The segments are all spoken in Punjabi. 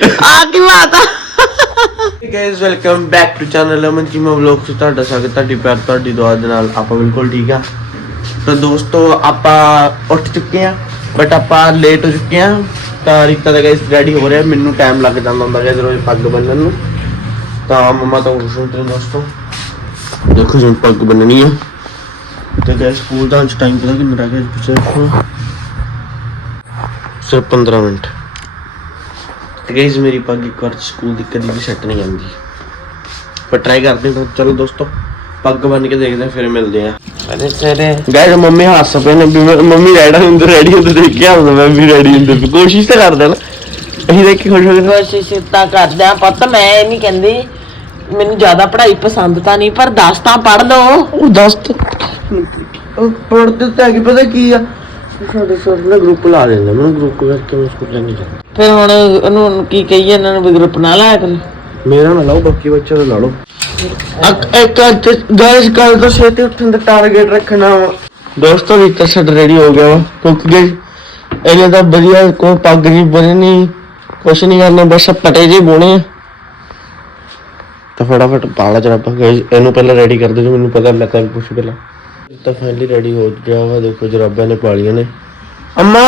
ਆ ਕੀ ਬਾਤ ਆ? Guys welcome back to channel Aman ji ਮੈਂ ਵਲੌਗ ਚ ਤੁਹਾਡਾ ਸਵਾਗਤ, ਤੁਹਾਡੀ ਪਿਆਰ, ਤੁਹਾਡੀ ਦੁਆ ਦੇ ਨਾਲ ਆਪਾਂ ਬਿਲਕੁਲ ਠੀਕ ਆ। ਤਾਂ ਦੋਸਤੋ, ਆਪਾਂ ਉੱਠ ਚੁੱਕੇ ਆ ਬਟ ਆਪਾਂ ਲੇਟ ਹੋ ਚੁੱਕੇ ਆ। ਤਾਂ ਰੀਤਾ ਦਾ ਗਾਇਸ ਰੈਡੀ ਹੋ ਰਿਹਾ, ਮੈਨੂੰ ਟਾਈਮ ਲੱਗ ਜਾਂਦਾ ਹੁੰਦਾ ਗਾਇਸ ਰੋਜ਼ ਪੱਗ ਬੰਨਣ ਨੂੰ। ਤਾਂ ਮਮਾ ਤਾਂ ਉਸ ਨੂੰ ਤੇ ਦੋਸਤੋ। ਦੇਖੋ ਜਿਵੇਂ ਪੱਗ ਬੰਨਣੀ ਆ। ਤੇ ਗਾਇਸ ਸਕੂਲ ਦਾ ਅੱਜ ਟਾਈਮ ਪਤਾ ਕਿੰਨਾ ਰਹਿ ਗਿਆ ਪਿੱਛੇ ਸਿਰਫ 15 ਮਿੰਟ। ਤੇ ਗਾਇਸ ਮੇਰੀ ਪੱਗ ਇੱਕ ਵਾਰ ਸਕੂਲ ਦੀ ਕਦੀ ਵੀ ਸੈੱਟ ਨਹੀਂ ਆਉਂਦੀ। ਪਰ ਟਰਾਈ ਕਰਦੇ ਹਾਂ ਚਲੋ ਦੋਸਤੋ ਪੱਗ ਬੰਨ ਕੇ ਦੇਖਦੇ ਹਾਂ ਫਿਰ ਮਿਲਦੇ ਆ ਅਰੇ ਤੇਰੇ ਗਾਇਸ ਮੰਮੀ ਹੱਸ ਪਏ ਨੇ ਮੰਮੀ ਰੈਡਾ ਹੁੰਦੇ ਰੈਡੀ ਹੁੰਦੇ ਦੇਖ ਕੇ ਆਉਂਦਾ ਮੈਂ ਵੀ ਰੈਡੀ ਹੁੰਦੇ ਕੋਸ਼ਿਸ਼ ਤਾਂ ਕਰਦਾ ਨਾ। ਅਸੀਂ ਦੇਖ ਕੇ ਖੁਸ਼ ਹੋ ਗਏ। ਕੋਸ਼ਿਸ਼ ਤਾਂ ਕਰਦੇ ਆ ਪੁੱਤ ਮੈਂ ਇਹ ਨਹੀਂ ਕਹਿੰਦੀ ਮੈਨੂੰ ਜ਼ਿਆਦਾ ਪੜ੍ਹਾਈ ਪਸੰਦ ਤਾਂ ਨਹੀਂ ਪਰ 10 ਤਾਂ ਪੜ੍ਹ ਲਓ। ਉਹ ਦਸਤ ਉਹ ਪੜਦੇ ਤਾਂ ਕੀ ਪਤਾ ਕੀ ਆ? ਸਾਡੇ ਸਰ ਨੇ ਗਰੁੱਪ ਲਾ ਲੈਂਦਾ ਮੈਨੂੰ ਗਰੁੱਪ ਕਰਕੇ ਮੈਂ ਸਕੂਲ ਨਹੀਂ ਜਾਂਦਾ ਫਿਰ ਹੁਣ ਉਹਨੂੰ ਕੀ ਕਹੀਏ ਇਹਨਾਂ ਨੂੰ ਵੀ ਗਰੁੱਪ ਨਾ ਲਾਇਆ ਕਰ ਮੇਰਾ ਨਾ ਲਾਓ ਬਾਕੀ ਬੱਚਿਆਂ ਦਾ ਲਾ ਲਓ। ਇੱਕ ਅੱਜ ਗਾਇਸ ਕੱਲ ਤੋਂ ਛੇਤੀ ਉੱਠਣ ਦਾ ਟਾਰਗੇਟ ਰੱਖਣਾ। ਵਾ ਦੋਸਤੋ ਵੀ ਤਾਂ ਸਾਡਾ ਰੈਡੀ ਹੋ ਗਿਆ ਵਾ। ਕਿਉਂਕਿ guys, ਇਹਨੇ ਤਾਂ ਵਧੀਆ ਕੋਈ ਪੱਗ ਨਹੀਂ ਬੰਨਣੀ ਕੁਛ ਨਹੀਂ ਕਰਨਾ ਬਸ ਆਹ ਪਟੇ ਜੇ ਬੋਣੇ ਆ। ਤਾਂ ਫਟਾਫਟ ਪਾਲਾ ਜਰਾ ਆਪਾਂ guys, ਇਹਨੂੰ ਪਹਿਲਾਂ ਰੈਡੀ ਕਰ ਦਿਓ ਮੈਨੂੰ ਪਤਾ ਮੈਂ ਤਾਂ ਪੁੱਛ ਪਹਿਲਾਂ ਇਹ ਤਾਂ ਫਾਈਨਲੀ ਰੈਡੀ ਹੋ ਗਿਆ ਵਾ। ਦੇਖੋ ਜਰਾਬਾਂ ਨੇ ਪਾਲੀਆਂ ਨੇ। ਅੰਮਾ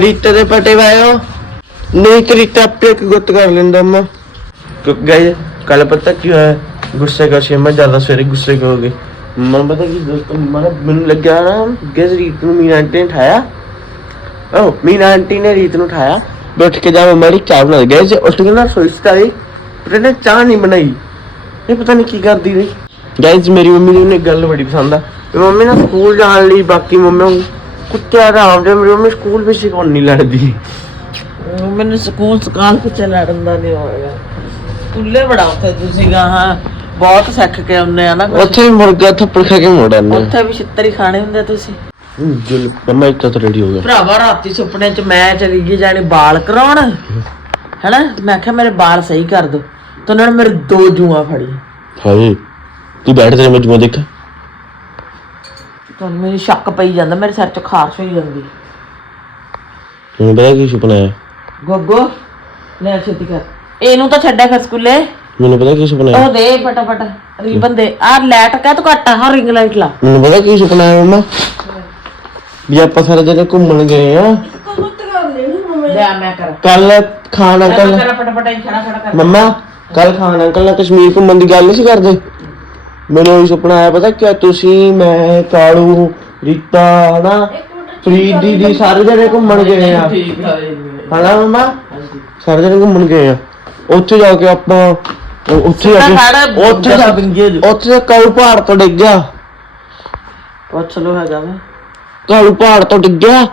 ਰੀਤੇ ਦੇ ਪਟੇ ਵਾਇਓ। ਨਹੀਂ ਤੇ ਰੀਤਾ ਆਪੇ ਇੱਕ ਗੁੱਤ ਕਰ ਲੈਂਦਾ ਅੰਮਾ। ਕਿਉਂਕਿ ਗਾਇਸ ਕੱਲ ਪਤਾ ਕੀ ਹੋਇਆ? ਗੁੱਸੇ ਕਰ ਮੈਂ ਜ਼ਿਆਦਾ ਸਵੇਰੇ ਗੁੱਸੇ ਹੋ ਗਏ ਮਨ ਪਤਾ ਕੀ ਦੋਸਤੋ ਮਨ ਮੈਨੂੰ ਲੱਗਿਆ ਨਾ ਗੈਸ ਰੀਤ ਨੂੰ ਮੀਨਾ ਆਂਟੀ ਨੇ ਉਠਾਇਆ ਓ ਮੀਨਾ ਆਂਟੀ ਨੇ ਰੀਤ ਨੂੰ ਉਠਾਇਆ ਵੀ ਉੱਠ ਕੇ ਜਾ ਮੇਰੀ ਚਾਹ ਬਣਾ ਗਏ ਜੇ ਉੱਠ ਕੇ ਨਾ ਸੋਚਦਾ ਰਹੀ ਪਰ ਇਹਨੇ ਚਾਹ ਨਹੀਂ ਬਣਾਈ। ਇਹ ਪਤਾ ਨਹੀਂ ਕੀ ਕਰਦੀ ਰਹੀ। ਗਾਇਸ ਮੇਰੀ ਮੰਮੀ ਨੂੰ ਇੱਕ ਗੱਲ ਬੜੀ ਪਸੰਦ ਆ। ਮੰਮੀ ਨਾ ਸਕੂਲ ਜਾਣ ਲਈ ਬਾਕੀ ਮੰਮੀ ਕੁੱਤਿਆਂ ਦਾ ਆਉਂਦੇ ਮੇਰੀ ਮੰਮੀ ਸਕੂਲ ਵਿੱਚ ਹੀ ਕੋਈ ਨਹੀਂ ਲੜਦੀ ਮੈਨੂੰ ਸਕੂਲ ਸਕਾਲ ਪਿੱਛੇ ਲੜਨ ਦਾ ਨਹੀਂ ਹੋਇਆ। ਸਕੂਲੇ ਬੜਾ ਉੱਥੇ ਤੁਸੀਂ ਗਾਹਾਂ ਬਹੁਤ ਸਿੱਖ ਕੇ ਆਉਂਦੇ ਆ ਨਾ ਕੁਛ। ਉੱਥੇ ਹੀ ਮੁਰਗਾ ਥੱਪੜ ਖਾ ਕੇ ਮੋੜ ਆਨੇ ਉੱਥੇ ਵੀ ਛਿੱਤਰ ਹੀ ਖਾਣੇ ਹੁੰਦੇ ਤੁਸੀਂ। ਜਲ ਮੈਂ ਇੱਥੇ ਤਾਂ ਰੈਡੀ ਹੋ ਗਿਆ। ਭਰਾਵਾ ਰਾਤੀ ਸੁਪਨੇ 'ਚ ਮੈਂ ਚਲੀ ਗਈ ਜਾਣੀ ਬਾਲ ਕਰਾਉਣ। ਹੈਨਾ? ਮੈਂ ਕਿਹਾ ਮੇਰੇ ਬਾਲ ਸਹੀ ਕਰ ਦੋ। ਤੇ ਉਹਨਾਂ ਨੇ ਮੇਰੇ ਦੋ ਜੂਆਂ ਫੜੀਆਂ। ਹਾਏ ਤੂੰ ਬੈਠ ਤੇਰੇ ਮੈਂ ਜੁਮਾ ਦੇਖ। ਤੁਹਾਨੂੰ ਮੈਨੂੰ ਸ਼ੱਕ ਪਈ ਜਾਂਦਾ ਮੇਰੇ ਸਿਰ 'ਚ ਖਾਰਸ਼ ਹੋਈ ਜਾਂਦੀ। ਤੈਨੂੰ ਪਤਾ ਕੀ ਸੁਪਨਾ ਹੈ? ਗੋਗੋ ਲੈ ਛੇਤੀ ਕਰ। ਇਹਨੂੰ ਤਾਂ ਛੱਡਿਆ ਫਿਰ ਸਕੂਲੇ। ਮੈਨੂੰ ਪਤਾ ਕੀ ਸੁਪਨਾ ਹੈ? ਉਹ ਦੇ ਫਟਾਫਟ ਰੀਬਨ ਦੇ। ਆ ਲੈਟ ਕਾ ਤੂੰ ਘੱਟ ਆ ਰਿੰਗ ਲਾਈਟ ਲਾ। ਮੈਨੂੰ ਪਤਾ ਕੀ ਸੁਪਨਾ ਹੈ ਮਮਾ ਵੀ ਆਪਾਂ ਸਾਰੇ ਜਣੇ ਘੁੰਮਣ ਗਏ ਆ। ਲੈ ਮੈਂ ਕਰ। ਕੱਲ ਖਾਨ ਅੰਕਲ ਕਰ ਫਟਾਫਟ ਹੀ ਖੜਾ ਖੜਾ ਕਰ। ਮਮਾ ਕੱਲ ਖਾਨ ਅੰਕਲ ਨਾਲ ਕਸ਼ਮੀਰ ਘੁੰਮਣ ਦੀ ਗੱਲ ਨਹੀਂ ਸੀ ਕਰਦੇ? ਮੈਨੂੰ ਉਹ ਸੁਪਨਾ ਆਇਆ ਪਤਾ ਕਿ ਤੁਸੀਂ ਮੈਂ ਕਾਲੂ ਰੀਤਾ ਨਾ ਫਰੀਦ ਦੀਦੀ ਸਾਰੇ ਜਣੇ ਘੁੰਮਣ ਗਏ ਆ। ਠੀਕ ਮਮਾ? ਸਾਰੇ ਜਣੇ ਘੁੰਮਣ ਗਏ ਆ। ਉੱਥੇ ਜਾ ਕੇ ਆਪਾਂ ਉਹ- ਉੱਥੇ ਜਾ ਕੇ ਉੱਥੇ ਜਾ ਉੱਥੇ ਜਾ ਕਾਲੂ ਪਹਾੜ ਤੋਂ ਡਿੱਗ ਗਿਆ। ਪੁੱਛ ਲੋ ਹੈਗਾ ਵਾ। ਕਾਲੂ ਪਹਾੜ ਤੋਂ ਡਿੱਗ ਗਿਆ।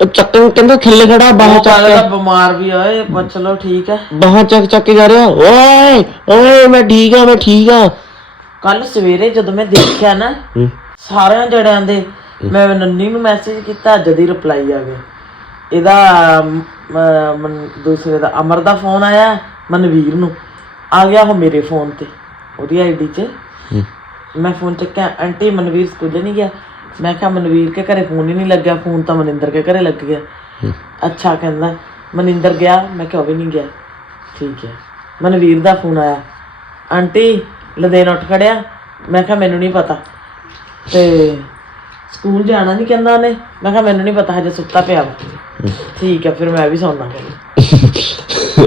ਉਹ ਚੱਕਣ ਕਹਿੰਦੇ ਥੱਲੇ ਖੜਾ ਬਾਹਾਂ ਚੱਕ ਦਾ ਕੇ। ਬਿਮਾਰ ਵੀ ਹੋਏ ਪੁੱਛ ਲੋ ਠੀਕ ਹੈ ਬਾਹਾਂ ਚੱਕ ਚੱਕ ਕੇ ਜਾ ਰਿਹਾ। ਓਏ ਓਏ ਮੈਂ ਠੀਕ ਆ ਮੈਂ ਠੀਕ ਆ। ਕੱਲ ਸਵੇਰੇ ਜਦੋਂ ਮੈਂ ਦੇਖਿਆ ਨਾ। ਸਾਰਿਆਂ ਜੜਿਆਂ ਦੇ ਮੈਂ ਨੰਨੀ ਨੂੰ ਮੈਸੇਜ ਕੀਤਾ ਅੱਜ ਦੀ ਰਿਪਲਾਈ ਆ ਗਿਆ ਇਹਦਾ ਮਨ- ਦੂਸਰੇ ਦਾ ਅਮਰ ਦਾ ਫੋਨ ਆਇਆ ਮਨਵੀਰ ਨੂੰ। ਆ ਗਿਆ ਉਹ ਮੇਰੇ ਫੋਨ ਤੇ ਉਹਦੀ ਆਈਡੀ 'ਚ। ਮੈਂ ਫੋਨ ਚੱਕਿਆ ਆਂਟੀ ਮਨਵੀਰ ਸਕੂਲੇ ਨਹੀਂ ਗਿਆ? ਮੈਂ ਕਿਹਾ ਮਨਵੀਰ ਕੇ ਘਰੇ ਫੋਨ ਹੀ ਨਹੀਂ ਲੱਗਿਆ ਫੋਨ ਤਾਂ ਮਨਿੰਦਰ ਕੇ ਘਰੇ ਲੱਗ ਗਿਆ। ਅੱਛਾ ਕਹਿੰਦਾ ਮਨਿੰਦਰ ਗਿਆ? ਮੈਂ ਕਿਹਾ ਉਹ ਵੀ ਨਹੀਂ ਗਿਆ। ਠੀਕ ਹੈ। ਮਨਵੀਰ ਦਾ ਫੋਨ ਆਇਆ ਆਂਟੀ ਲਦੇਨ ਉੱਠ ਖੜਿਆ ਮੈਂ ਕਿਹਾ ਮੈਨੂੰ ਨਹੀਂ ਪਤਾ। ਤੇ ਸਕੂਲ ਜਾਣਾ ਨਹੀਂ ਕਹਿੰਦਾ ਉਹਨੇ ਮੈਂ ਕਿਹਾ ਮੈਨੂੰ ਨਹੀਂ ਪਤਾ ਹਜੇ ਸੁੱਤਾ ਪਿਆ ਵਾ। ਠੀਕ ਹੈ ਫਿਰ ਮੈਂ ਵੀ ਸੌਣਾ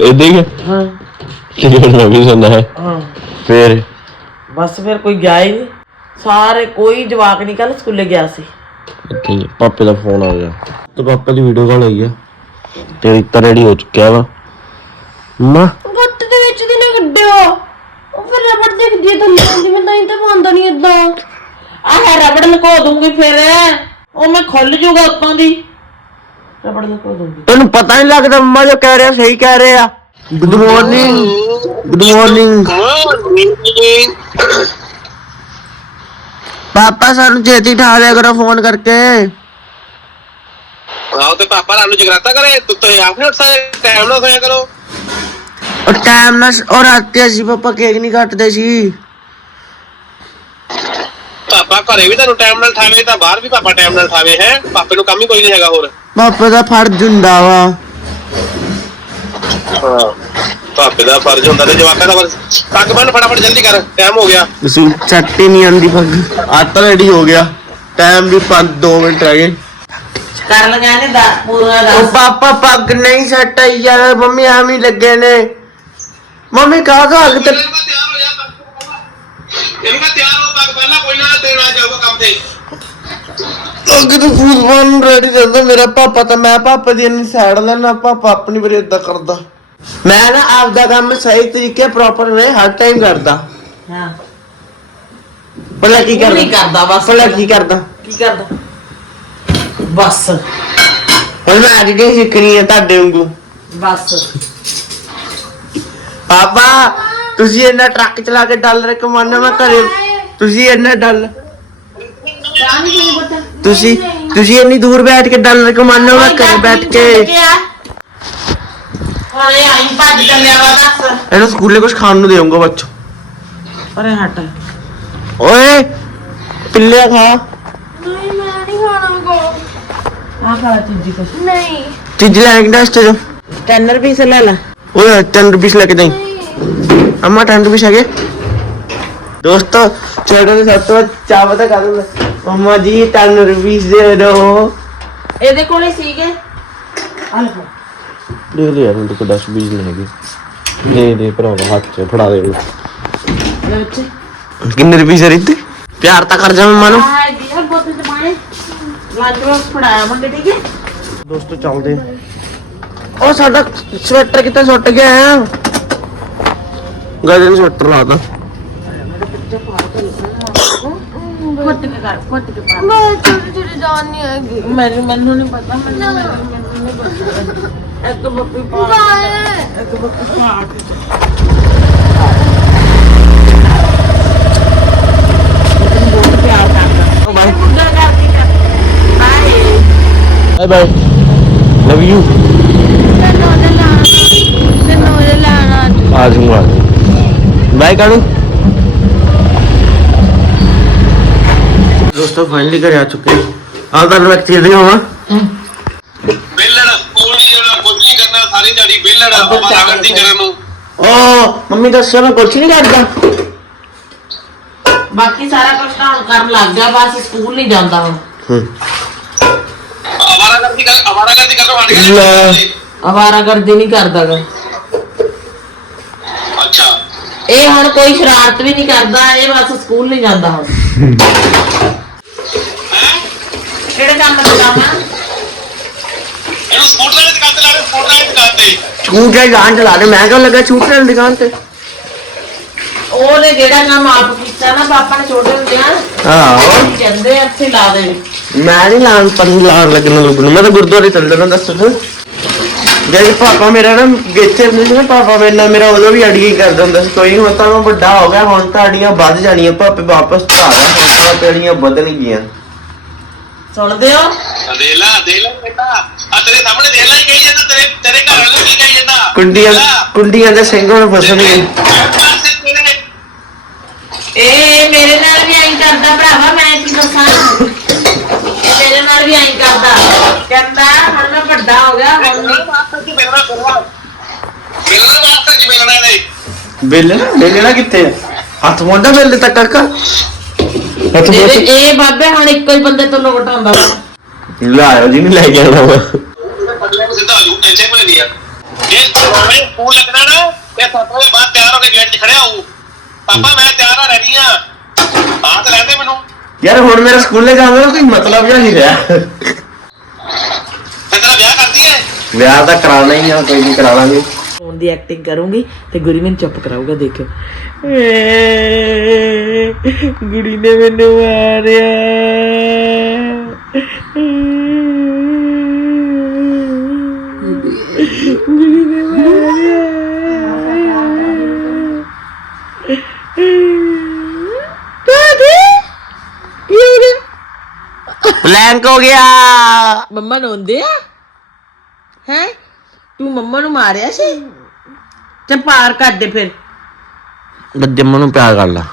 ਇਦਾਂ ਹੀ ਹਾਂ। ਹੈ ਮੈਂ ਵੀ ਸੁਣਨਾ ਹੈ। ਹਾਂ। ਫੇਰ? ਬਸ ਫਿਰ ਕੋਈ ਗਿਆ ਹੀ ਨਹੀਂ ਸਾਰੇ ਕੋਈ ਜਵਾਕ ਨਹੀਂ ਕੱਲ ਸਕੂਲੇ ਗਿਆ ਸੀ। ਠੀਕ ਹੈ, ਪਾਪੇ ਦਾ ਫੋਨ ਆ ਗਿਆ। ਤੇ ਪਾਪਾ ਦੀ ਵੀਡੀਓ ਕਾਲ ਆਈ ਆ? ਤੇ ਰੀਤਾ ਰੈਡੀ ਹੋ ਚੁੱਕਿਆ ਵਾ। ਮਾਂ। ਗੁੱਟ ਦੇ ਵਿੱਚ ਦੀ ਨਾ ਫਿਰ ਹੈ ਥੱਲੇ ਆਉਂਦੀ ਮੈਂ ਤਾਂ ਹੀ ਤਾਂ ਪਾਉਂਦਾ ਨਹੀਂ ਇਦਾਂ ਆਹ ਰਬੜ ਲਕੋ ਦੂੰਗੀ ਫਿਰ। ਉਹ ਮੈਂ ਖੁੱਲ ਜੂਗਾ ਉੱਤੋਂ ਦੀ। ਰਬੜ ਲਕੋ ਦੂੰਗੀ। ਤੈਨੂੰ ਪਤਾ ਨਹੀਂ ਲੱਗਦਾ ਮੰਮਾ ਜੋ ਕਹਿ ਰਿਹਾ ਸਹੀ ਕਹਿ ਰਹੇ। ਗੁੱਡ ਮਾਰਨਿੰਗ ਗੁੱਡ ਮਾਰਨਿੰਗ ਪਾਪਾ ਸਾਨੂੰ ਛੇਤੀ ਠਾ ਲਿਆ ਕਰੋ ਫੋਨ ਕਰਕੇ। ਆਓ ਤੇ ਪਾਪਾ ਨਾਲ ਨੂੰ ਜਗਰਾਤਾ ਕਰੇ ਤੂੰ ਤਾਂ ਆਪ ਨਹੀਂ ਉੱਠ ਸਕਦੇ ਟਾਈਮ ਨਾਲ ਸੋਇਆ ਕਰੋ। ਉਹ ਟਾਈਮ ਨਾਲ ਉਹ ਰਾਤੀ ਅਸੀਂ ਪਾਪਾ ਕੇਕ ਨਹੀਂ ਕੱਟਦੇ ਸੀ। ਪਾਪਾ ਘਰੇ ਵੀ ਤੁਹਾਨੂੰ ਟਾਈਮ ਨਾਲ ਠਾਵੇ ਤਾਂ ਬਾਹਰ ਵੀ ਪਾਪਾ ਟਾਈਮ ਨਾਲ ਠਾਵੇ ਹੈ? ਪਾਪੇ ਨੂੰ ਕੰਮ ਹੀ ਕੋਈ ਨਹੀਂ ਹੈਗਾ ਹੋਰ। ਪਾਪੇ ਦਾ ਫਰਜ਼ ਹੁੰਦਾ ਵਾ। ਹਾਂ ਭਾਪੇ ਦਾ ਫਰਜ਼ ਹੁੰਦਾ ਤੇ ਜਵਾਕਾਂ ਦਾ ਫਰਜ਼ ਪੱਗ ਬੰਨ ਫਟਾਫਟ ਜਲਦੀ ਕਰ ਟਾਈਮ ਹੋ ਗਿਆ। ਸੂਟ ਚੱਟ ਹੀ ਨਹੀਂ ਆਂਦੀ ਪੱਗ। ਆਤਾ ਰੈਡੀ ਹੋ ਗਿਆ। ਟਾਈਮ ਵੀ 5 2 ਮਿੰਟ ਰਹਿ ਗਏ। ਕਰ ਲਗਾ ਨੇ ਦਾ ਪੂਰਾ ਉਹ ਦੱਸ ਪਾਪਾ ਪੱਗ ਨਹੀਂ ਸੱਟ ਆਈ ਯਾਰ ਮੰਮੀ ਐਵੇਂ ਹੀ ਲੱਗੇ ਨੇ। ਮੰਮੀ ਕਾ ਕਾ ਹੱਗ ਤੇ ਇਹਨੂੰ ਤਿਆਰ ਹੋ ਜਾ ਇਹਨੂੰ ਕਹ ਤਿਆਰ ਹੋ ਪੱਗ ਬੰਨਣਾ ਕੋਈ ਨਾ ਦੇਣਾ ਜਾਊਗਾ ਕੰਮ ਤੇ। ਅੱਗ ਤੇ ਫੂਲ ਰੈਡੀ ਰਹਿੰਦਾ ਮੇਰਾ ਪਾਪਾ ਤਾਂ ਮੈਂ ਪਾਪਾ ਦੀ ਇੰਨੀ ਸਾਈਡ ਲੈਣਾ ਪਾਪਾ ਆਪਣੀ ਵਾਰੀ ਏਦਾਂ ਕਰਦਾ। ਮੈਂ ਨਾ ਆਪਦਾ ਕੰਮ ਸਹੀ ਤਰੀਕੇ ਪ੍ਰੋਪਰ ਵੇ ਹਰ ਟਾਈਮ ਕਰਦਾ। ਹਾਂ। ਭਲਾ ਕੀ ਉਹ ਨਹੀਂ ਕਰਦਾ ਕਰਦਾ ਬਸ। ਭਲਾ ਕੀ ਕਰਦਾ? ਕੀ ਕਰਦਾ? ਬਸ। ਹੁਣ ਮੈਂ ਐਡੀਟਿੰਗ ਸਿੱਖਣੀ ਹੈ ਤੁਹਾਡੇ ਵਾਂਗੂ। ਬਸ। ਪਾਪਾ ਤੁਸੀਂ ਇੰਨਾ ਟਰੱਕ ਚਲਾ ਕੇ ਡਾਲਰ ਕਮਾਉਣਾ ਮੈਂ ਘਰੇ ਤੁਸੀਂ ਇੰਨਾ ਡਾਲਰ ਤੁਸੀਂ ਤੁਸੀਂ ਇੰਨੀ ਦੂਰ ਬੈਠ ਕੇ ਡਾਲਰ ਕਮਾਉਣਾ ਮੈਂ ਘਰੇ ਬੈਠ ਕੇ ਹੁਣ ਇਹ ਆਈ ਭੱਜ ਚੱਲਿਆ ਵਾ ਦੱਸ ਇਹਨੂੰ ਸਕੂਲੇ ਕੁਝ ਖਾਣ ਨੂੰ ਦੇਵਾਂਗਾ ਬੱਚੋ ਅਰੇ ਹਟ ਓਏ ਪਿੱਲਿਆ ਖਾ ਨਹੀਂ ਮੈਂ ਨਹੀਂ ਖਾਣਾ ਕੋ ਆ ਖਾ ਚੀਜ਼ੀ ਕੁਛ ਨਹੀਂ ਚੀਜ਼ ਲੈ ਕੇ ਡਸਟ ਜੋ 10 ਰੁਪਏ ਲੈ ਲੈ ਓਏ 10 ਰੁਪਏ ਲੈ ਕੇ ਦੇਈ ਨਹੀਂ ਅਮਾ 10 ਰੁਪਏ ਹੈਗੇ ਦੋਸਤੋ ਛੋਟੇ ਦੇ ਸਭ ਤੋਂ ਚਾਹ ਪਤਾ ਕਰ ਦਿੰਦਾ ਅਮਾ ਜੀ 10 ਰੁਪਏ ਦੇ ਦੋ ਇਹਦੇ ਕੋਲੇ ਸੀਗੇ ਆ ਲੈ ਦੇ ਦੇ ਯਾਰ ਮੇਰੇ ਕੋਲ 10 ਬੀਜ ਨਹੀਂ ਹੈਗੇ ਦੇ ਦੇ ਭਰਾਵਾ ਹੱਥ ਚ ਫੜਾ ਦੇ ਲੈ ਬੱਚੇ ਕਿੰਨੇ ਰੁਪਏ ਸਰ ਇੱਥੇ ਪਿਆਰ ਤਾਂ ਕਰ ਜਾ ਮੈਂ ਨੂੰ ਆ ਜੀ ਹਰ ਬੋਤਲ ਚ ਪਾਣੀ ਲੰਚ ਬਾਕਸ ਫੜਾਇਆ ਮੰਗੇ ਠੀਕ ਹੈ ਦੋਸਤੋ ਚੱਲਦੇ ਉਹ ਸਾਡਾ ਸਵੈਟਰ ਕਿੱਥੇ ਸੁੱਟ ਗਿਆ ਹੈ ਗਾਜਨ ਸਵੈਟਰ ਲਾਤਾ ਫੁੱਟ ਕੇ ਕਰ ਫੁੱਟ ਕੇ ਪਾ। ਮੈਂ ਛੋਟੀ ਛੋਟੀ ਜਾਨ ਨਹੀਂ ਆਏਗੀ ਮੈਨੂੰ ਮੈਨੂੰ ਨਹੀਂ ਪਤਾ ਮੈਨੂੰ ਮੈਨੂੰ ਮੈਨੂੰ ਨਹੀਂ ਪਤਾ। ਇੱਕ ਬੱਪੀ ਪਾ ਬਾਏ। ਇੱਕ ਬੱਪੀ ਪਾ ਕੇ ਤੈਨੂੰ ਬਹੁਤ ਪਿਆਰ ਕਰਦਾ ਬਾਏ ਗੁੱਡਾ ਕਰਦੀ ਕਰ bye bye bye love you ਤੈਨੂੰ ਉਹਦੇ ਲਾਣਾ ਤੈਨੂੰ ਉਹਦੇ ਲਾਣਾ ਆ ਜਾਊਂਗਾ। ਬਾਏ ਕਾਣੂ ਦੋਸਤੋ ਫਾਈਨਲੀ ਘਰੇ ਆ ਚੁੱਕੇ ਆ ਤੁਹਾਨੂੰ ਇੱਕ ਚੀਜ਼ ਦਿਖਾਵਾਂ। ਬੇਲੜ ਸਕੂਲ ਨਹੀਂ ਜਾਣਾ ਕੁਝ ਨਹੀਂ ਕਰਨਾ ਸਾਰੀ ਦਿਹਾੜੀ ਬੇਲੜ ਆਵਾਰਾ ਕਰਦੀ ਕਰਨ ਨੂੰ। ਓ ਮੰਮੀ ਦੱਸੋ ਮੈਂ ਕੁਛ ਨਹੀਂ ਕਰਦਾ। ਬਾਕੀ ਸਾਰਾ ਕੁਝ ਤਾਂ ਹੁਣ ਕਰਨ ਲੱਗ ਗਿਆ ਬਸ ਸਕੂਲ ਨਹੀਂ ਜਾਂਦਾ ਹੁਣ। ਹੂੰ। ਆਵਾਰਾ ਕਰਦੀ ਕਰ ਆਵਾਰਾ ਕਰਦੀ ਕਰਨੋਂ ਹਟ ਲੈ। ਨਹੀਂ ਕਰਦਾਗਾ ਇਹ ਹੁਣ ਕੋਈ ਸ਼ਰਾਰਤ ਵੀ ਨਹੀਂ ਕਰਦਾ ਇਹ ਬਸ ਸਕੂਲ ਨਹੀਂ ਜਾਂਦਾ ਹੁਣ। ਕਿਹੜੇ ਕੰਮ ਜਾਣਾ ਇਹਨੂੰ ਸਕੂਟਰ ਵਾਲੀ ਦੁਕਾਨ ਤੇ ਲਾ ਦੇ ਸਕੂਟਰ ਵਾਲੀ ਦੁਕਾਨ ਤੇ। ਛੂਟ ਹੈ ਜਾਨ ਚਲਾ ਦੇ ਮੈਂ ਕਿਉਂ ਲੱਗਾ ਛੂਟ ਵਾਲੀ ਦੁਕਾਨ ਤੇ? ਉਹਨੇ ਜਿਹੜਾ ਕੰਮ ਆਪ ਕੀਤਾ ਨਾ ਪਾਪਾ ਨੇ ਛੋਟੇ ਹੁੰਦੇ ਆ ਹਾਂ ਕਹਿੰਦੇ ਇੱਥੇ ਲਾ ਦੇ ਮੈਂ ਨਹੀਂ ਲਾਣ ਪੰਨ ਲਾਣ ਲੱਗਣਾ ਲੋਕਾਂ ਮੈਂ ਤਾਂ ਗੁਰਦੁਆਰੇ ਚੱਲ ਜਾਣਾ ਦੱਸ ਤੂੰ ਜਦ ਪਾਪਾ ਮੇਰਾ ਨਾ ਗੇਚੇ ਹੁੰਦੇ ਸੀ ਨਾ ਪਾਪਾ ਮੇਰੇ ਨਾਲ ਮੇਰਾ ਉਦੋਂ ਵੀ ਅੜੀਆਂ ਹੀ ਕਰਦਾ ਹੁੰਦਾ ਸੀ ਕੋਈ ਹੁਣ ਤਾਂ ਮੈਂ ਵੱਡਾ ਹੋ ਗਿਆ ਹੁਣ ਤਾਂ ਅੜੀਆਂ ਵੱਧ ਜਾਣੀਆਂ ਪਾਪੇ ਵਾਪਸ ਤਾਂ ਆ ਗਿਆ ਹੁਣ ਤਾਂ ਪਾਪੇ ਅੜੀਆਂ ਵਧਣ ਗਈਆਂ। ਸੁਣਦੇ ਹੋ? ਦੇਖ ਲਾ ਦੇਖ ਲਾ ਬੇਟਾ ਆ ਤੇਰੇ ਸਾਹਮਣੇ ਦੇਖ ਲਾ ਹੀ ਕਹੀ ਜਾਂਦਾ ਤੇਰੇ ਤੇਰੇ ਘਰ ਵਾਲੇ ਨੂੰ ਕੀ ਕਹੀ ਜਾਂਦਾ? ਕੁੰਡੀਆਂ ਕੁੰਡੀਆਂ ਦੇ ਸਿੰਘ ਹੁਣ ਫਸਣਗੇ ਇਹ ਮੇਰੇ ਨਾਲ ਵੀ ਐਂ ਕਰਦਾ ਭਰਾਵਾ ਮੈਂ ਕੀ ਦੱਸਾਂ? ਇਹ ਮੇਰੇ ਨਾਲ ਵੀ ਐਂ ਕਰਦਾ। ਕਹਿੰਦਾ ਹੁਣ ਮੈਂ ਵੱਡਾ ਹੋ ਗਿਆ ਹੁਣ ਨਹੀਂ ਮਾਸਟਰ ਜੀ ਮਿਲਣਾ ਮਿਲਣਾ ਮਿਲਣਾ ਮਾਸਟਰ ਜੀ ਮਿਲਣਾ ਨੇ ਬਿੱਲ ਨਾ ਲੈਣਾ ਕਿੱਥੇ ਆ? ਹੱਥ ਮੋਢਾ ਬਿੱਲ ਤੱਕ ਕਾਕਾ। ਹੱਥ ਇਹ ਮੋਢਾ ਇਹ ਬਾਬੇ ਹੁਣ ਇੱਕੋ ਹੀ ਬੰਦੇ ਤੋਂ ਲੋਟ ਆਉਂਦਾ ਵਾ। ਲਾਇਓ ਜੀ ਨਹੀਂ ਲੈ ਕੇ ਆਉਣਾ ਵਾ। ਪੱਲੇ ਨੂੰ ਸਿੱਧਾ ਜੂ ਟੈਨਸ਼ਨ ਭਲੇ ਨਹੀਂ ਆ ਇਹ ਮੈਂ ਸਕੂਲ ਲੱਗਣਾ ਨਾ ਤੇ ਸੱਤ ਵਜੇ ਬਾਅਦ ਤਿਆਰ ਹੋ ਕੇ ਗੇਟ 'ਚ ਖੜਿਆ ਹੂੰ ਪਾਪਾ ਮੈਂ ਤਿਆਰ ਆ ਰੈਡੀ ਆ। ਆ ਤੇ ਲੈਂਦੇ ਮੈਨੂੰ। ਯਾਰ ਹੁਣ ਮੇਰਾ ਸਕੂਲੇ ਜਾਣ ਦਾ ਕੋਈ ਮਤਲਬ ਜਿਹਾ ਨਹੀਂ ਰਿਹਾ ਤੇ ਤੇਰਾ ਵਿਆਹ ਕਰਦੀ ਐ ਵਿਆਹ ਤਾਂ ਕਰਾਉਣਾ ਹੀ ਆ ਕੋਈ ਨਹੀਂ ਕਰਾ ਲਾਂਗੇ। ਫੋਨ ਦੀ ਐਕਟਿੰਗ ਕਰੂੰਗੀ ਤੇ ਗੁਰੀ ਮੈਨੂੰ ਚੁੱਪ ਕਰਾਊਗਾ ਦੇਖਿਓ ਗੁਰੀ ਨੇ ਮੈਨੂੰ ਮਾਰਿਆ। ਗੁਰੀ ਨੇ ਮਾਰਿਆ। ਦਾਦੀ ਕੀ ਹੋ ਗਿਆ? ਬਲੈਂਕ ਹੋ ਗਿਆ। ਮੰਮਾ ਨੂੰ ਹੁੰਦੇ ਆ? ਹੈ? ਤੂੰ ਮੰਮਾ ਨੂੰ ਮਾਰਿਆ ਸੀ? ਤੇ ਪਾਰ ਕਰ ਦੇ ਫਿਰ। ਬੱਦੇ ਨੂੰ ਪਿਆਰ ਕਰ ਲਾ।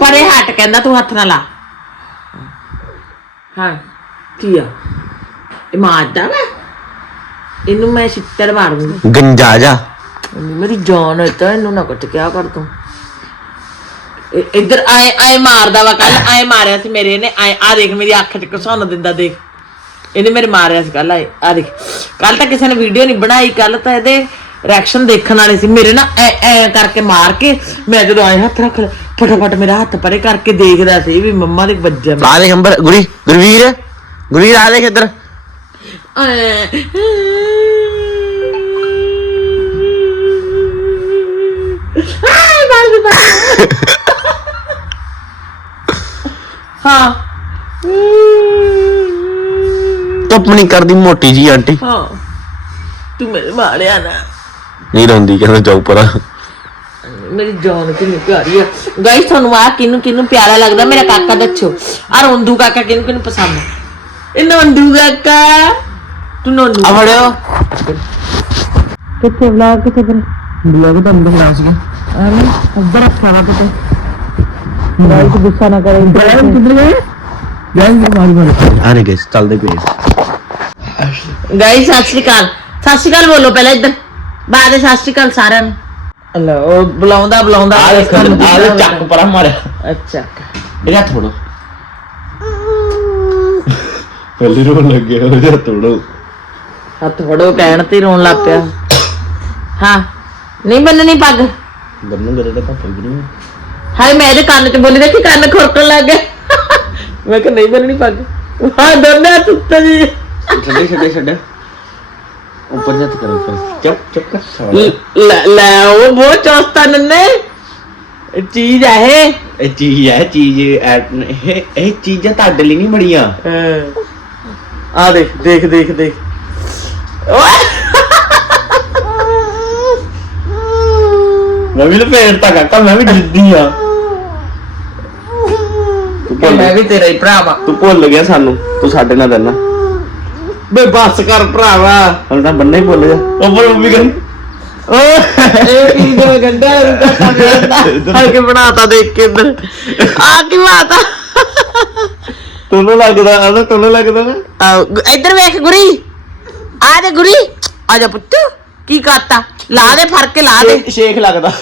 ਪਰੇ ਹਟ ਕਹਿੰਦਾ ਤੂੰ ਹੱਥ ਨਾ ਲਾ। ਹਾਂ ਕੀ ਆ? ਇਹ ਮਾਰਦਾ ਵਾ? ਇਹਨੂੰ ਮੈਂ ਛਿੱਤਰ ਮਾਰ ਦੂੰਗੀ ਗੰਜਾ ਜਾ। ਮੇਰੀ ਜਾਨ ਹੈ ਤਾਂ ਇਹਨੂੰ ਨਾ ਕੁੱਟ ਕਿਆ ਕਰ ਤੂੰ। ਇ- ਇੱਧਰ ਆਏ ਆਏ ਮਾਰਦਾ ਵਾ ਕੱਲ ਆਏ ਮਾਰਿਆ ਸੀ ਮੇਰੇ ਨੇ ਆਏ ਆ ਦੇਖ ਮੇਰੀ ਅੱਖ 'ਚ ਘਸੁੰਨ ਦਿੰਦਾ ਦੇਖ। ਇਹਨੇ ਮੇਰੇ ਮਾਰਿਆ ਸੀ ਕੱਲ ਆ ਦੇਖ। ਕੱਲ ਤਾਂ ਕਿਸੇ ਨੇ ਵੀਡੀਓ ਨਹੀਂ ਬਣਾਈ ਕੱਲ ਤਾਂ ਇਹਦੇ ਰਿਐਕਸ਼ਨ ਦੇਖਣ ਵਾਲੇ ਸੀ। ਮੇਰੇ ਨਾ ਐ ਐ ਕਰਕੇ ਮਾਰ ਕੇ ਮੈਂ ਜਦੋਂ ਆਏ ਹੱਥ ਰੱਖ ਲਿਆ, ਫਟਾਫਟ ਮੇਰਾ ਹੱਥ ਪਰੇ ਕਰਕੇ ਦੇਖਦਾ ਸੀ ਵੀ ਮੰਮਾ ਦੇ ਵੱਜਿਆ ਆ ਦੇਖ ਅੰਬਰ ਗੁਰੀ ਗੁਰਵੀਰ। ਗੁਰਵੀਰ ਆ ਦੇਖ ਇੱਧਰ। ਹਾਂ। ਚੁੱਪ ਨਹੀਂ ਕਰਦੀ ਮੋਟੀ ਜੀ ਆਂਟੀ। ਹਾਂ ਤੂੰ ਮੇਰੇ ਮਾਰਿਆ ਨਾ। ਨਹੀਂ ਰੋਂਦੀ ਕਹਿੰਦਾ ਜਾਓ ਪਰਾਂ। ਮੇਰੀ ਜਾਨ ਕਿੰਨੀ ਪਿਆਰੀ ਆ। ਗਾਇਸ ਤੁਹਾਨੂੰ ਆ ਕਿਨੂੰ ਕਿਨੂੰ ਪਿਆਰਾ ਲੱਗਦਾ? ਮੇਰਾ ਕਾਕਾ ਦੱਸੋ ਆ ਰੋਂਦੂ ਕਾਕਾ ਕਿਨੂੰ ਕਿਨੂੰ ਪਸੰਦ ਆ? ਇਹ ਨੰਦੂ ਕਾਕਾ। ਤੂੰ ਨੰਦੂ ਆ ਫੜਿਓ। ਕਿੱਥੇ ਵਲੌਗ ਕਿੱਥੇ ਫਿਰ? ਬਲੌਗ ਤਾਂ ਅੰਦਰ ਲਾ ਸੀ ਆਵੇਂ ਉੱਧਰ ਰੱਖਾ ਵਾ ਕਿਤੇ। ਗਾਇਸ ਗੁੱਸਾ ਨਾ ਕਰੇ। ਕਿੱਧਰ ਗਏ? ਗਾਇਸ ਮਾਰੀ ਮਾਰੀ। ਆ ਨੇ ਗਾਇਸ ਚੱਲਦੇ ਪਏ ਗਾਇਸ ਸਤਿ ਸ਼੍ਰੀ ਅਕਾਲ। ਸਤਿ ਸ਼੍ਰੀ ਅਕਾਲ ਬੋਲੋ ਪਹਿਲਾਂ ਇੱਧਰ। ਬਾਅਦ ਵਿੱਚ ਸਤਿ ਸ਼੍ਰੀ ਅਕਾਲ ਸਾਰਿਆਂ ਨੂੰ। ਅੱਲਾ ਉਹ ਬੁਲਾਉਂਦਾ ਬੁਲਾਉਂਦਾ ਆ ਦੇਖ ਆ ਦੇ ਚੱਕ ਪਰਾਂ ਮਾਰਿਆ। ਅੱਛਾ। ਇਹਦਾ ਥੋੜੋ ਪਹਿਲੀ ਰੋਣ ਲੱਗਿਆ ਉਹਦਾ ਥੋੜੋ ਹੱਥ ਫੜੋ ਕਹਿਣ ਤੇ ਹੀ ਰੋਣ ਲੱਗ ਪਿਆ। ਹਾਂ ਨਹੀਂ ਬੰਨਣੀ ਪੱਗ। ਬੰਨੂ ਮੇਰੇ ਤਾਂ ਪਾਪਾ ਨਹੀਂ। ਹਾਏ ਮੈਂ ਇਹਦੇ ਕੰਨ 'ਚ ਬੋਲੀ ਦੇਖੀ ਕੰਨ ਖੁਰਕਣ ਲੱਗ ਗਏ। ਮੈਂ ਕਿਹਾ ਨਹੀਂ ਬੰਨਣੀ ਪੱਗ। ਹਾਂ ਦੋਨੇ ਤੁੱਤ ਜੀ। ਛੱਡੇ ਛੱਡੇ ਛੱਡੇ ਉੱਪਰ ਜੱਤ ਕਰੋ ਫਿਰ ਚੱਕ ਚੱਕ ਸਾਲਾ ਲੈ ਲੈ ਉਹ ਬਹੁਤ ਚੌਸਤਾ ਨੰਨੇ ਇਹ ਚੀਜ਼ ਆ ਇਹ ਇਹ ਚੀਜ਼ ਹੈ ਚੀਜ਼ ਐ- ਇਹ ਇਹ ਚੀਜ਼ਾਂ ਤੁਹਾਡੇ ਲਈ ਨਹੀਂ ਬਣੀਆਂ ਆ ਦੇਖ ਦੇਖ ਦੇਖ ਦੇਖ ਓਏ ਮੈਂ ਵੀ ਲਪੇਟ ਤਾਂ ਕਾਕਾ ਮੈਂ ਵੀ ਜਿੱਦੀ ਆ ਤੂੰ ਭੁੱਲ ਮੈਂ ਵੀ ਤੇਰਾ ਹੀ ਭਰਾ ਵਾ ਤੂੰ ਭੁੱਲ ਗਿਆ ਸਾਨੂੰ ਤੂੰ ਸਾਡੇ ਨਾਲ ਰਹਿਣਾ ਬੇ ਬੱਸ ਕਰ ਭਰਾਵਾ। ਹੁਣ ਤਾਂ ਬੰਨੇ ਹੀ ਭੁੱਲ ਜਾ। ਉੱਪਰ ਮੰਮੀ ਕਹਿੰਦੀ ਇਹ ਕੀ ਗੰਡਾ ਰੁਕਾ ਤਾਂ ਵੇਖਦਾ ਹਰ ਕੇ ਬਣਾਤਾ ਦੇਖ ਕੇ ਇੱਧਰ। ਆ ਕੀ ਬਾਤਾ ਤੁਹਾਨੂੰ ਲੱਗਦਾ ਆ ਨਾ ਤੁਹਾਨੂੰ ਲੱਗਦਾ ਨਾ। ਇੱਧਰ ਵੇਖ ਗੁਰੀ। ਆ ਦੇ ਗੁਰੀ। ਆ ਜਾ ਪੁੱਤ ਕੀ ਕਰਤਾ? ਲਾ ਦੇ ਫੜ ਕੇ ਲਾ ਦੇ। ਸ਼ੇਖ ਲੱਗਦਾ।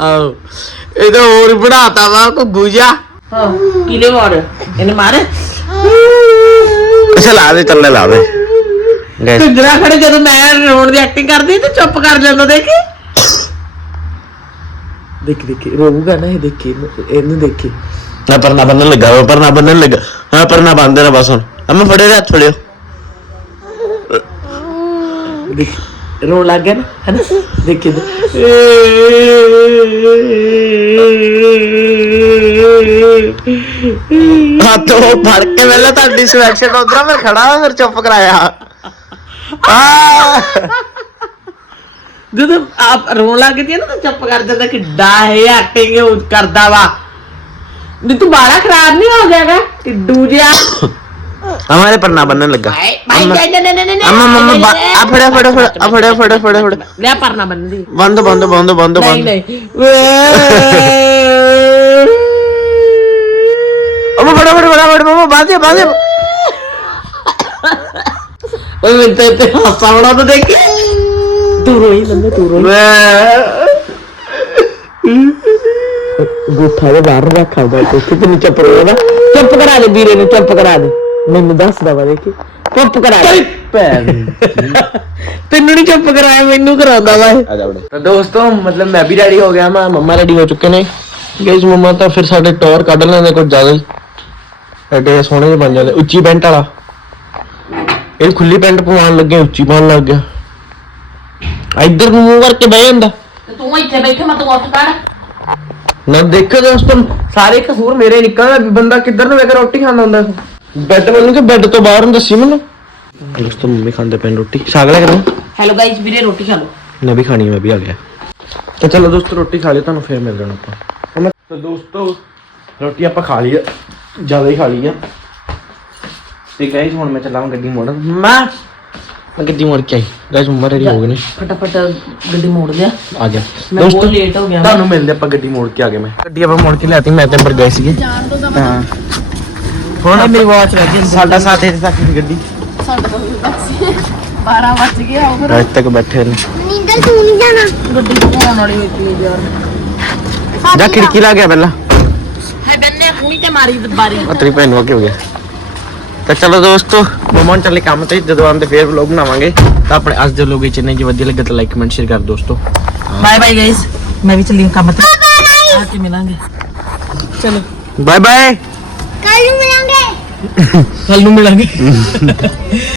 ਆਓ ਇਹਦਾ ਹੋਰ ਬਣਾਤਾ ਵਾ ਕੋ ਗੁਜਾ ਹਾਂ ਕਿਲੇ ਮਾਰ? ਇਹਨੇ ਮਾਰ? ਅੱਛਾ ਲਾ ਦੇ ਚੱਲੇ ਲਾ ਦੇ। ਜਰਾ ਖੜੇ ਜਦੋਂ ਮੈਂ ਰੋਣ ਦੀ ਐਕਟਿੰਗ ਕਰਦੀ ਤੇ ਚੁੱਪ ਕਰ ਜਾਂਦਾ ਦੇਖੀ। ਦੇਖ ਦੇਖ ਰੋਊਗਾ ਨਾ ਇਹ ਦੇਖੀ ਇਹਨੂੰ- ਇਹਨੂੰ ਦੇਖੀ ਨਾ ਪਰਨਾ ਬੰਨਣ ਲੱਗਾ ਵਾ ਪਰਨਾ ਬੰਨਣ ਲੱਗਾ। ਹਾਂ ਪਰਨਾ ਬੰਨ ਦੇਣਾ ਬਸ ਹੁਣ। ਅਮਾ ਫੜੇ ਦੇ ਹੱਥ ਫੜਿਓ। ਦੇਖ ਰੋਣ ਲੱਗ ਗਿਆ ਨਾ ਹੈਨਾ? ਦੇਖੀ ਇਹਦੇ। ਹੱਥ ਉਹ ਫੜ ਕੇ ਵੇਲੇ ਤੁਹਾਡੀ ਸਿਲੈਕਸ਼ਨ ਉਧਰ ਮੈਂ ਖੜਾ ਹਾਂ, ਫਿਰ ਚੁੱਪ ਕਰਾਇਆ ਆ ਜਦੋਂ ਆਪ ਰੋਣ ਲੱਗ ਗਈ ਨਾ ਤਾਂ ਚੁੱਪ ਕਰ ਜਾਂਦਾ ਕਿੱਡਾ ਇਹ ਐਕਟਿੰਗ ਉਹ ਕਰਦਾ ਵਾ ਨਹੀਂ ਤੂੰ ਬਾਲਾ ਖਰਾਬ ਨਹੀਂ ਹੋ ਗਿਆਗਾ ਹਮਾਰੇ ਪਰਨਾ ਬੰਨਣ ਲੱਗਾ ਭਾਈ ਭਾਈ ਨਹੀਂ ਨਹੀਂ ਨਹੀਂ ਨਹੀਂ ਅਮਾ ਮਮਾ ਆ ਫੜਿਆ ਫੜਿਆ ਫੜਿਆ ਆ ਫੜਿਆ ਫੜਿਆ ਫੜਿਆ ਫੜਿਆ ਲੈ ਪਰਨਾ ਬੰਦੀ ਬੰਦ ਬੰਦ ਬੰਦ ਬੰਦ ਨਹੀਂ ਬੰਦ ਨਹੀਂ ਅਮਾ ਫੜਾ ਫੜਾ ਫੜਾ ਫੜਾ ਮਮਾ ਬਾਂਧੇ ਬਾਂਧੇ ਓਏ ਮੈਂ ਤੇ ਤੇ ਹਾਸਾ ਤਾਂ ਦੇਖੀ ਤੂੰ ਰੋਈ ਲੰਮੇ ਤੂੰ ਰੋਈ। ਗੁੱਠਾ ਦੇ ਬਾਹਰ ਰੱਖਾ ਦਾ ਤੇ ਕਿਤੇ ਚੁੱਪ ਰੋ ਨਾ ਚੁੱਪ ਕਰਾ ਦੇ ਵੀਰੇ ਨੂੰ ਚੁੱਪ ਕਰਾ ਦੇ। ਮੈਨੂੰ ਦੱਸਦਾ ਵਾ ਦੇਖੀ। ਚੁੱਪ ਕਰਾ ਦੇ। ਤੈਨੂੰ ਨਹੀਂ ਚੁੱਪ ਕਰਾਇਆ ਮੈਨੂੰ ਕਰਾਉਂਦਾ ਵਾ ਇਹ। ਤਾਂ ਦੋਸਤੋ ਮਤਲਬ ਮੈਂ ਵੀ ਰੈਡੀ ਹੋ ਗਿਆ ਮੈਂ ਮੰਮਾ ਰੈਡੀ ਹੋ ਚੁੱਕੇ ਨੇ। ਗਾਇਸ ਮੰਮਾ ਤਾਂ ਫਿਰ ਸਾਡੇ ਟੌਰ ਕੱਢ ਲੈਂਦੇ ਕੁਝ ਜ਼ਿਆਦਾ ਹੀ। ਐਡੇ ਸੋਹਣੇ ਜਿਹੇ ਬਣ ਜਾਂਦੇ। ਉੱਚੀ ਪੈਂਟ ਵਾਲਾ। ਇਹ ਖੁੱਲੀ ਪੈਂਟ ਪਵਾਉਣ ਲੱਗੇ ਉੱਚੀ ਪਾਉਣ ਲੱਗ ਗਿਆ। ਇੱਧਰ ਨੂੰ ਮੂੰਹ ਕਰਕੇ ਬਹਿ ਜਾਂਦਾ। ਤੂੰ ਇੱਥੇ ਬੈਠੇ ਮੈਂ ਤੂੰ ਉੱਠ ਕਰ। ਨਾ ਦੇਖੋ ਦੋਸਤੋ ਸਾਰੇ ਕਸੂਰ ਮੇਰੇ ਨਿਕਲਦਾ ਵੀ ਬੰਦਾ ਕਿੱਧਰ ਨੂੰ ਵੇਖ ਕੇ ਰੋਟੀ ਖਾਂਦਾ ਹੁੰਦਾ ਬੈੱਡ ਮੈਨੂੰ ਕਿ ਬੈੱਡ ਤੋਂ ਬਾਹਰ ਨੂੰ ਦੱਸੀ ਮੈਨੂੰ? ਦੋਸਤੋ ਮੰਮੀ ਖਾਂਦੇ ਪੈਣ ਰੋਟੀ। ਸਾਗ ਲੈ ਕੇ ਹੈਲੋ ਗਾਇਸ ਵੀਰੇ ਰੋਟੀ ਖਾ ਲਓ। ਮੈਂ ਵੀ ਖਾਣੀ ਹੈ, ਮੈਂ ਵੀ ਆ ਗਿਆ। ਤਾਂ ਚਲੋ ਦੋਸਤੋ ਰੋਟੀ ਖਾ ਲਿਓ ਤੁਹਾਨੂੰ ਫੇਰ ਮਿਲ ਜਾਣਾ ਆਪਾਂ। ਤਾਂ ਦੋਸਤੋ ਰੋਟੀ ਆਪਾਂ ਖਾ ਲਈ ਆ। ਜ਼ਿਆਦਾ ਹੀ ਖਾ ਲਈ ਆ। ਤੇ ਗਾਇਸ ਹੁਣ ਮੈਂ ਚੱਲਾਂ ਗੱਡੀ ਮੋੜਨ ਮਾਂ ਮੈਂ ਗੱਡੀ ਮੋੜ ਕੇ ਆਈ। ਗਾਇਸ ਮੰਮਾ ਰੈਡੀ ਹੋ ਗਏ ਨੇ। ਫਟਾਫਟ ਗੱਡੀ ਮੋੜ ਲਿਆ। ਆ ਜਾ ਮੈਂ ਬਹੁਤ ਲੇਟ ਹੋ ਗਿਆ ਤੁਹਾਨੂੰ ਮਿਲਦੇ ਆਪਾਂ ਗੱਡੀ ਮੋੜ ਕੇ ਆ ਗਏ ਮੈਂ। ਗੱਡੀ ਆਪਾਂ ਮੋੜ ਕੇ ਲਿਆਤੀ ਮੈਂ ਤੇ ਅੰਬਰ ਗਏ ਸੀਗੇ। ਹਾਂ। ਹੁਣ ਮੇਰੀ ਵਾਚ ਰਹਿ ਗਈ ਸਾਡਾ ਸਾਥ ਇੱਥੇ ਤੱਕ ਸੀ ਗੱਡੀ। ਸਾਡੇ ਤੋਂ ਟੈਕਸੀ 12 ਵੱਜ ਗਏ ਆਓ ਫਿਰ ਅੱਜ ਤੱਕ ਬੈਠੇ ਨੇ। ਨੀਂਦਰ ਤੂੰ ਨਹੀਂ ਜਾਣਾ। ਗੱਡੀ ਘੁਮਾਉਣ ਵਾਲੀ ਹੋਈ ਪਈ ਯਾਰ। ਜਾ ਖਿੜਕੀ ਲਾ ਗਿਆ ਪਹਿਲਾਂ। ਤੇ ਮਾਰੀ ਬਾਰੀ। ਆ ਤੇਰੀ ਭੈਣ ਨੂੰ ਕੀ ਹੋ ਗਿਆ। ਤਾਂ ਚਲੋ ਦੋਸਤੋ ਮਮਨ ਚੱਲੇ ਕੰਮ ਤੇ ਜਦੋਂ ਆਉਂਦੇ ਫੇਰ ਵਲੌਗ ਬਣਾਵਾਂਗੇ। ਤਾਂ ਆਪਣੇ ਅੱਜ ਦੇ ਵਲੌਗ ਵਿੱਚ ਇੰਨਾ ਜੇ ਵਧੀਆ ਲੱਗੇ ਤਾਂ ਲਾਈਕ ਕਮੈਂਟ ਸ਼ੇਅਰ ਕਰ ਦੋਸਤੋ। ਬਾਏ ਬਾਏ ਗਾਇਸ ਮੈਂ ਵੀ ਚੱਲੀ ਹਾਂ ਕੰਮ ਤੇ। ਆ ਕੇ ਮਿਲਾਂਗੇ। ਚਲੋ। ਬਾਏ ਬਾਏ ਕੱਲ ਨੂੰ ਮਿਲਾਂਗੇ। ਕੱਲ ਨੂੰ ਮਿਲਾਂਗੇ।